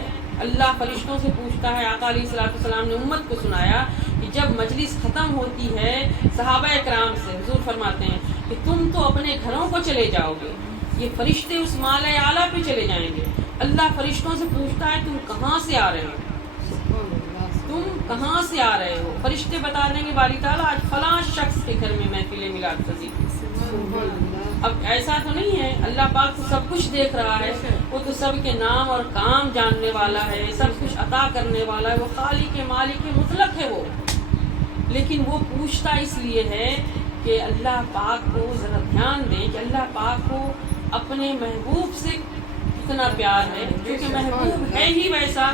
اللہ فرشتوں سے پوچھتا ہے. آقا علیہ الصلوۃ والسلام نے امت کو سنایا کہ جب مجلس ختم ہوتی ہے صحابہ اکرام سے، حضور فرماتے ہیں کہ تم تو اپنے گھروں کو چلے جاؤ گے، یہ فرشتے اس مالۂ اعلیٰ پہ چلے جائیں گے. اللہ فرشتوں سے پوچھتا ہے تم کہاں سے آ رہے ہو، تم کہاں سے آ رہے ہو. فرشتے بتا دیں گے باری تعالیٰ آج فلاں شخص کے گھر میں محفل میلاد پذیر. اب ایسا تو نہیں ہے، اللہ پاک تو سب کچھ دیکھ رہا ہے، وہ تو سب کے نام اور کام جاننے والا ہے، سب کچھ عطا کرنے والا ہے، وہ خالق مالک مطلق ہے وہ. لیکن وہ پوچھتا اس لیے ہے کہ اللہ پاک کو ذرا دھیان دیں کہ اللہ پاک کو اپنے محبوب سے کتنا پیار ہے. کیونکہ محبوب ہے ہی ویسا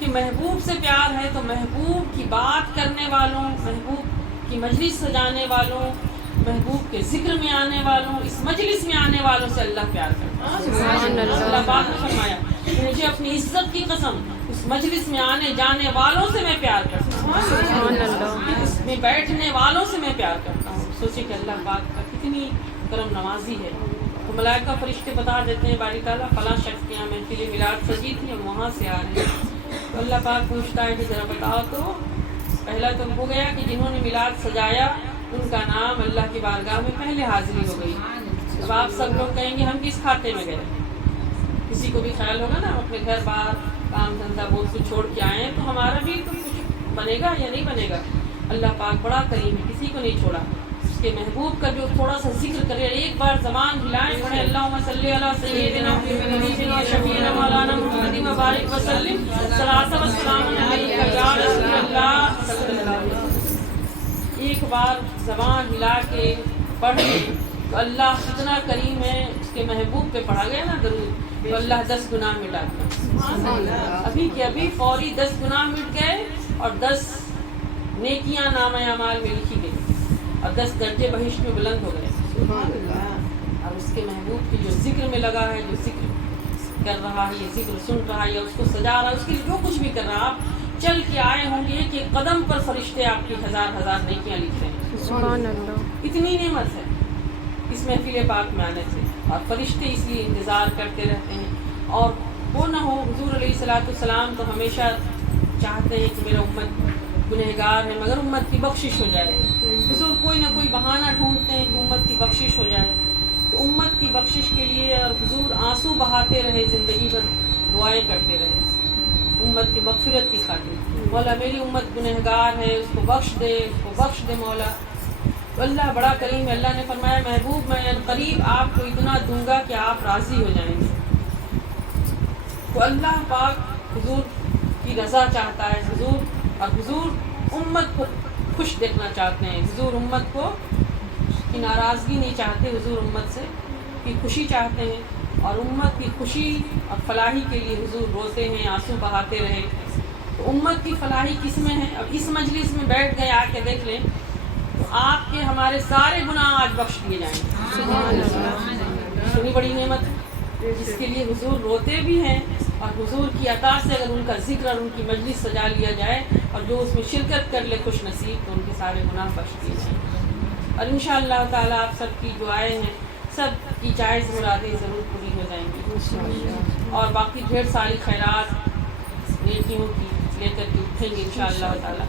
کہ محبوب سے پیار ہے تو محبوب کی بات کرنے والوں، محبوب کی مجلس سجانے والوں، محبوب کے ذکر میں آنے والوں، اس مجلس میں آنے والوں سے اللہ پیار کرتا ہے. اللہ پاک نے فرمایا مجھے اپنی عزت کی قسم اس مجلس میں آنے جانے والوں سے میں پیار کرتا ہوں، اس میں بیٹھنے والوں سے میں پیار کرتا ہوں. سوچے کہ اللہ پاک کا کتنی کرم نوازی ہے. تو ملائکہ فرشتے بتا دیتے ہیں باری تعالیٰ فلاں شخص کے یہاں محفل میلاد سجی تھی، ہم وہاں سے آ رہے ہیں. تو اللہ پاک پوچھتا ہے کہ ذرا بتاؤ تو پہلا تو ہو گیا کہ جنہوں نے میلاد سجایا ان کا نام اللہ کی بارگاہ میں پہلے حاضری ہو گئی. اب آپ سب لوگ کہیں گے ہم کس کھاتے میں گئے. کسی کو بھی خیال ہوگا نا اپنے گھر بار کام دھندا بہت کچھ چھوڑ کے آئے ہیں تو ہمارا بھی تو کچھ بنے گا یا نہیں بنے گا. اللہ پاک بڑا کریم ہے، کسی کو نہیں چھوڑا. اس کے محبوب کا جو تھوڑا سا ذکر کرے، ایک بار زبان ہلائیں پڑھے اللہم صلی علی سیدنا حبیبنا شفیعنا مولانا محمد مبارک وسلم صلاۃ و سلام علیک یا رسول اللہ صلی اللہ علیہ وسلم. ایک بار زبان ہلا کے پڑھ لیں تو اللہ اتنا کریم ہے. اس کے محبوب پہ پڑھا گیا نا درود تو اللہ 10 گناہ مٹا دیا. ابھی کے ابھی فوری 10 گناہ مٹ گئے اور 10 نیکیاں نامہ اعمال میں لکھی گئی اور 10 درجے بہشت میں بلند ہو گئے. اور اس کے محبوب کی جو ذکر میں لگا ہے، جو ذکر کر رہا ہے، یہ ذکر سن رہا ہے یا اس کو سجا رہا ہے، اس کے جو کچھ بھی کر رہا ہے، آپ چل کے آئے ہوں گے کہ قدم پر فرشتے آپ کی ہزار نیکیاں لکھ رہے ہیں. سبحان اللہ. اتنی نعمت ہے اس محفل پاک میں آنے سے. اور فرشتے اس لیے انتظار کرتے رہتے ہیں. اور وہ نہ ہو، حضور علیہ الصلوۃ والسلام تو ہمیشہ چاہتے ہیں کہ میرا امت گنہگار ہے مگر امت کی بخشش ہو جائے. حضور کوئی نہ کوئی بہانہ ڈھونڈتے ہیں کہ امت کی بخشش ہو جائے. تو امت کی بخشش کے لیے اور حضور آنسو بہاتے رہے، زندگی بھر دعائیں کرتے رہے امت کی مغفرت کی خاطر. مولا میری امت گنہگار ہے، اس کو بخش دے مولا. تو اللہ بڑا کریم ہے. اللہ نے فرمایا محبوب میں قریب آپ کو اتنا دوں گا کہ آپ راضی ہو جائیں گے. تو اللہ پاک حضور کی رضا چاہتا ہے. حضور امت کو خوش دیکھنا چاہتے ہیں. حضور امت کو کی ناراضگی نہیں چاہتے، حضور امت سے کی خوشی چاہتے ہیں. اور امت کی خوشی اور فلاحی کے لیے حضور روتے ہیں، آنسو بہاتے رہے. تو امت کی فلاحی کس میں ہے؟ اب اس مجلس میں بیٹھ گئے، آ کے دیکھ لیں تو آپ کے ہمارے سارے گناہ آج بخش دیے جائیں گے. اتنی بڑی نعمت ہے جس کے لیے حضور روتے بھی ہیں. اور حضور کی عطا سے اگر ان کا ذکر اور ان کی مجلس سجا لیا جائے اور جو اس میں شرکت کر لے خوش نصیب، تو ان کے سارے گناہ بخش دیے جائیں گے. اور انشاءاللہ تعالیٰ آپ سب کی دعائیں ہیں، سب کی جائز مرادیں ضرور پوری ہو جائیں گی. اور باقی ڈھیر ساری خیرات نیکیوں کی لے کر کے اٹھیں گے انشاءاللہ تعالیٰ.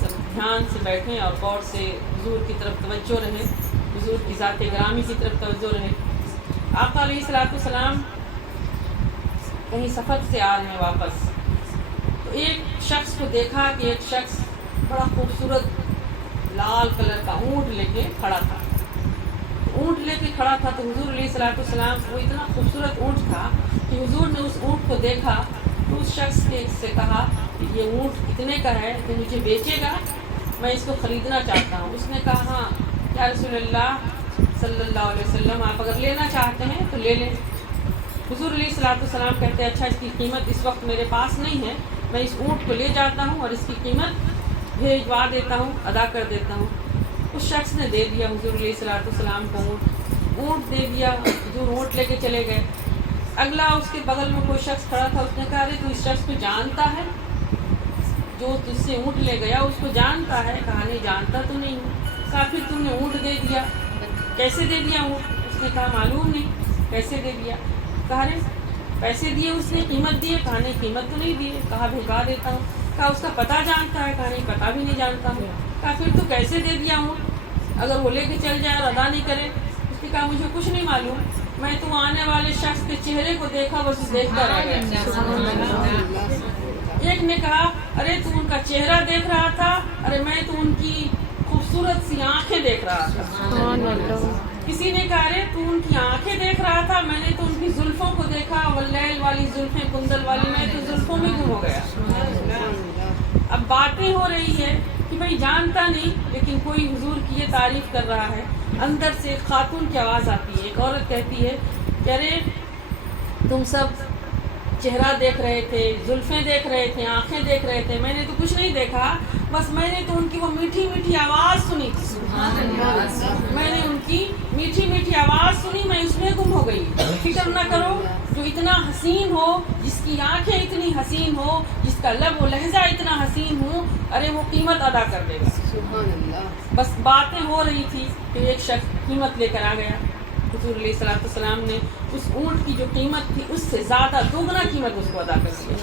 سب دھیان سے بیٹھیں اور غور سے حضور کی طرف توجہ رہے، حضور کی ذات گرامی کی طرف توجہ رہے. آقا علیہ الصلوۃ والسلام کہیں سفر سے آ رہے ہیں واپس، تو ایک شخص کو دیکھا کہ ایک شخص بڑا خوبصورت لال کلر کا اونٹ لے کے کھڑا تھا. اونٹ لے کے کھڑا تھا تو حضور علیہ الصلوۃ والسلام، وہ اتنا خوبصورت اونٹ تھا کہ حضور نے اس اونٹ کو دیکھا تو اس شخص کے سے کہا کہ یہ اونٹ اتنے کا ہے کہ مجھے بیچے گا، میں اس کو خریدنا چاہتا ہوں. اس نے کہا ہاں یا رسول اللہ صلی اللہ علیہ وسلم، آپ اگر لینا چاہتے ہیں تو لے لیں. حضور علیہ الصلوۃ والسلام کہتے ہیں اچھا اس کی قیمت اس وقت میرے پاس نہیں ہے، میں اس اونٹ کو لے جاتا ہوں اور اس کی قیمت بھیجوا دیتا ہوں، ادا کر دیتا ہوں. اس شخص نے دے دیا حضور علیہ الصلوۃ والسلام کو اونٹ دے دیا. حضور اونٹ لے کے چلے گئے. اگلا اس کے بغل میں کوئی شخص کھڑا تھا، اس نے کہا ارے تو اس شخص کو جانتا ہے جو تجھ سے اونٹ لے گیا، اس کو جانتا ہے؟ کہا نہیں جانتا تو نہیں ہوں. کہا پھر تم نے اونٹ دے دیا، کیسے دے دیا اونٹ؟ اس نے کہا معلوم نہیں کیسے دے دیا. کہا رے پیسے دیے اس نے، قیمت دیے؟ کہا نہیں قیمت تو نہیں دیے. کہا بھجوا دیتا ہوں. کہا اس کا پتہ جانتا ہے؟ کہا نہیں پتہ بھی نہیں جانتا ہوں. کہا پھر تو کیسے دے دیا اونٹ؟ اگر وہ لے کے چل جائے اور ادا نہیں کرے؟ اس نے کہا مجھے کچھ نہیں معلوم، میں تو آنے والے شخص کے چہرے کو دیکھا، بس دیکھتا رہ گیا. ایک نے کہا ارے تو ان کا چہرہ دیکھ رہا تھا؟ ارے میں تو ان کی خوبصورت سی آنکھیں دیکھ رہا تھا. کسی نے کہا ارے تو ان کی آنکھیں دیکھ رہا تھا؟ میں نے تو ان کی زلفوں کو دیکھا، واللیل والی زلفیں، کندل والی، میں تو زلفوں میں گم ہو گیا. اب باتیں ہو رہی ہے کہ بھائی جانتا نہیں، لیکن کوئی حضور کی یہ تعریف کر رہا ہے. اندر سے ایک خاتون کی آواز آتی ہے، ایک عورت کہتی ہے کہ ارے تم سب چہرہ دیکھ رہے تھے، زلفیں دیکھ رہے تھے، آنکھیں دیکھ رہے تھے، میں نے تو کچھ نہیں دیکھا، بس میں نے تو ان کی وہ میٹھی میٹھی آواز سنی تھی. میں نے ان کی میٹھی میٹھی آواز سنی، میں اس میں گم ہو گئی. فکر نہ کرو، جو اتنا حسین ہو، جس کی آنکھیں اتنی حسین ہو، جس کا لب و لہجہ اتنا حسین ہو، ارے وہ قیمت ادا کر دے گا. بس باتیں ہو رہی تھی کہ ایک شخص قیمت لے کر آ گیا. حضور علیہ الصلوۃ والسلام نے اس اونٹ کی جو قیمت تھی اس سے زیادہ دوگنا قیمت اس کو ادا کر دیا.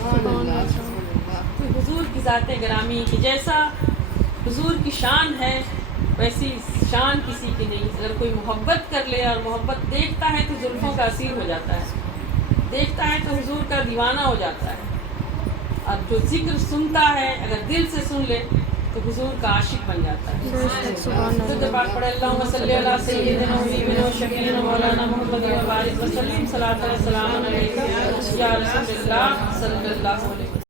تو حضور کی ذات گرامی کہ جیسا حضور کی شان ہے ویسی شان کسی کی نہیں. اگر کوئی محبت کر لے اور محبت دیکھتا ہے تو زلفوں کا اسیر ہو جاتا ہے، دیکھتا ہے تو حضور کا دیوانہ ہو جاتا ہے. اور جو ذکر سنتا ہے اگر دل سے سن لے تو حضور کا عاشق بن جاتا ہے. خود پاک پڑھ اللہم صلی علی سیدنا و حبیبنا و شفیعنا مولانا محمد و بارک وسلم صلاۃ و سلام علیک یا رسول اللہ صلی اللہ علیہ وسلم.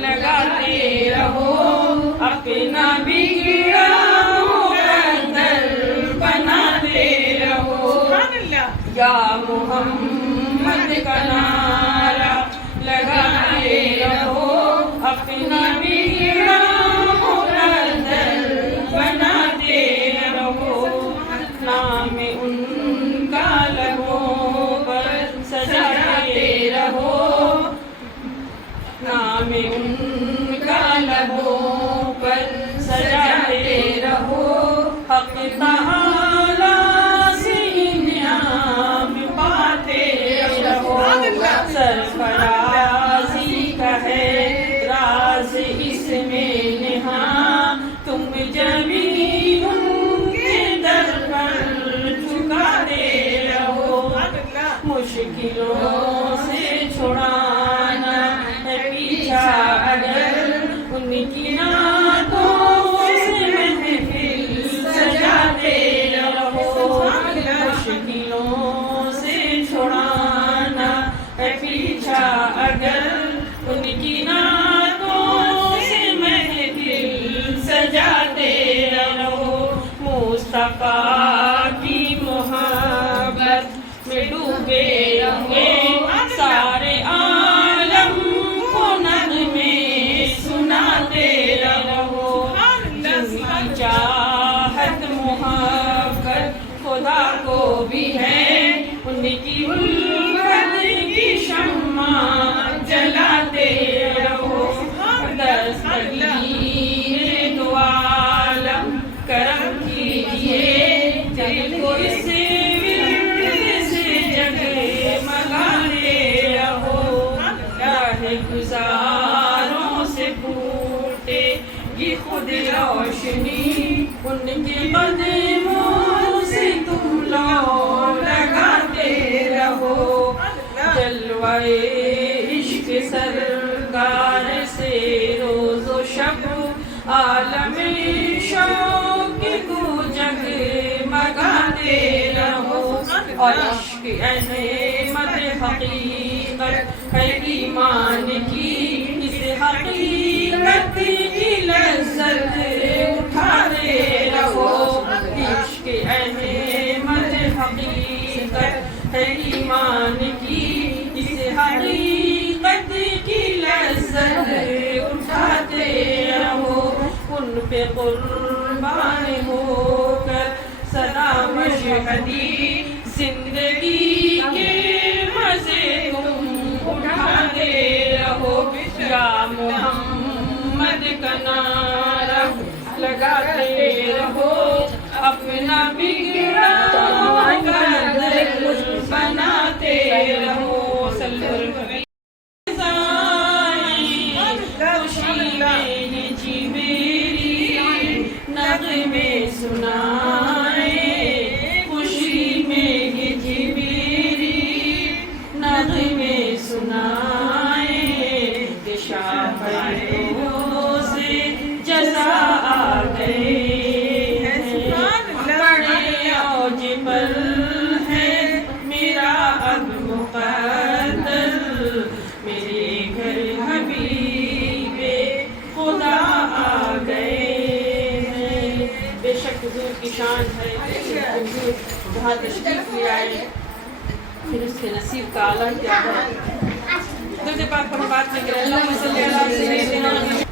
لگاتے رہو اپنا بگڑا مقدر بناتے رہو، یا محمد کا نعرہ لگاتے رہو اپنا بگڑا مقدر بناتے رہو. نام ان کا لبوں پر سجاتے رہو، نام ان کا لبوں پر سجاتے رہو. حق تعالی سے انعام پاتے رہو، سرفرازی کا ہے راز اس میں نہاں، تم جبھی ان کے در پر جھکاتے رہو. مشکلوں سے چھڑانا ہے پیچھا اگر ان کی نعتوں سے محفل سجاتے رہو. مشکلوں سے چھڑانا ہے پیچھا اگر ان کی نعتوں سے محفل سجاتے رہو. مصطفیٰ کی محبت میں ڈوبے رہے سارے عالم کو نغمے سناتے رہو. جن کی چاہت محبت خدا کو بھی ہے، ان کی الفت کی شمع جلاتے رہو. دستگیر دو عالم کرم کیجیے، دل کو اس ورد سے جگمگاتے رہو. راہ گزاروں سے پھوٹے گی خود روشنی، ان کے قدموں سے تم لو لگاتے جلوائے عشق سرکار سے روز و شب عالم شوق کو جگمگاتے رہو اور عشق احمد حقیقت ہے ایمان کی اس حقیقت کی لذت اٹھاتے رہو عشق احمد حقیقت ہے ایمان کی اس حقیقت کی لذت اٹھاتے رہو ان پہ قربان ہو کر سدا مشہدی زندگی کے مزے تم اٹھاتے رہو یا محمد کا نعرہ لگاتے رہو اپنا بگڑا دل بناتے رہو صلی اللہ علیہ نغمے سنائے خوشی میں یہ جی میری نغمے سنائے شاعروں سے جزا آ گئے بڑے اوج پر ہے میرا اب مقدر میرے گھر حبیب خدا آ گئے بے شک حضور کی شان ہے حضور جہاں تشریف لے آئے پھر اس کے نصیب کا عالم کیا ہے درود پاک پر بات میں کریں اللہم صلی اللہ علیہ وسلم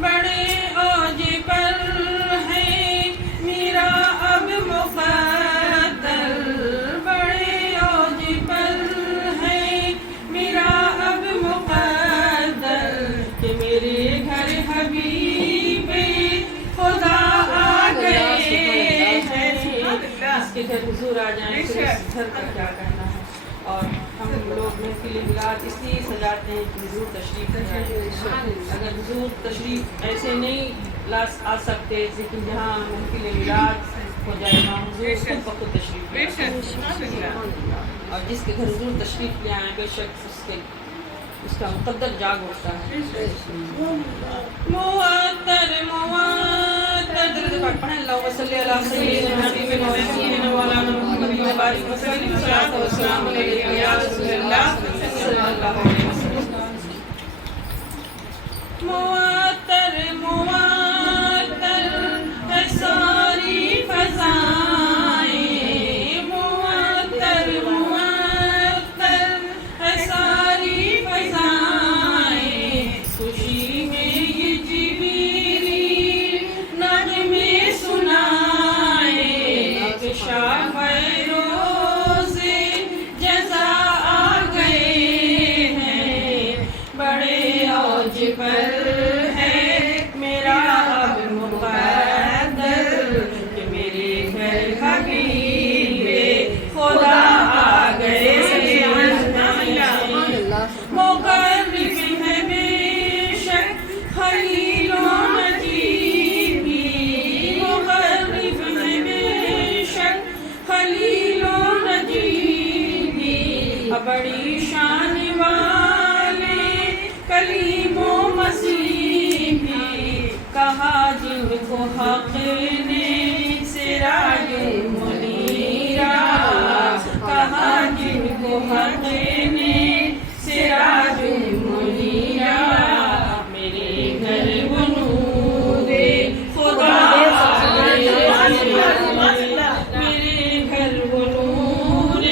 بڑے اوج پر ہے میرا اب مقدر بڑے اوج پر ہے میرا اب مقدر کہ میرے گھر حبیب خدا آ گئے ہیں جس کے گھر حضور آ جائیں تو اس گھر کا کیا کہنا ہے اور ہم لوگ محفل میلاد اس لیے سجاتے ہیں کہ حضور تشریف لے آئے اگر حضور تشریف ایسے نہیں لا آ سکتے لیکن جہاں محفل میلاد ہو جائے وہاں حضور خود بخود تشریف لے آئے اور جس کے گھر حضور تشریف لے آئیں بے شک اس کا مقدر جاگ اٹھتا ہے معطر درود پاک پڑھیں اللہم صلی اللہ سیدنا حبیبنا و نبینا مولانا محمد وبارک وسلم صلاۃ و سلام علیک یا رسول اللہ صلی اللہ علیہ وسلم معطر ہے ساری فضائیں معطر ہے ساری فضائیں خوشی میں یہ جبریل نغمے سنائے کہ شاہ روز جزا آ گئے ہیں بڑے اوج پر ہے میرا اب مقدر کہ میرے گھر حبیب خدا آ گئے مقرب ہے بے شک خلیل و نجیبی مقرب ہے بے شک خلیل و نجیبی بڑی شان والے کلیم و مسیحی کہا جن کو حق نے سراج منیرہ کہا جن کو حق نے سراج منیرہ میرے گھر وہ نور خدا میرے گھر وہ نور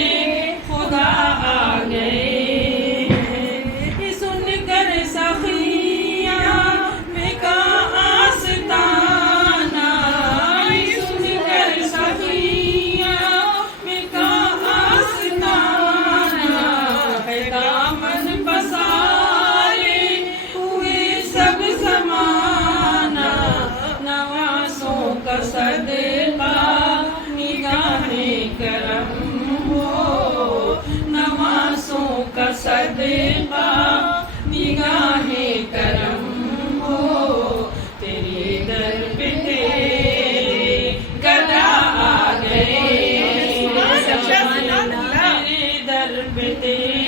خدا آ گئے سن کر سخیاں میں کا آستانہ سن کر سخیاں میں کا آستانہ ہے دامن پسارے ہوئے سب زمانہ نوازوں کا صدقہ نگاہ کرم ہو نوازوں کا صدقہ نگاہ کرم ہو تیرے در پہ تیرے گدا آ گئے تیرے در در پہ تیرے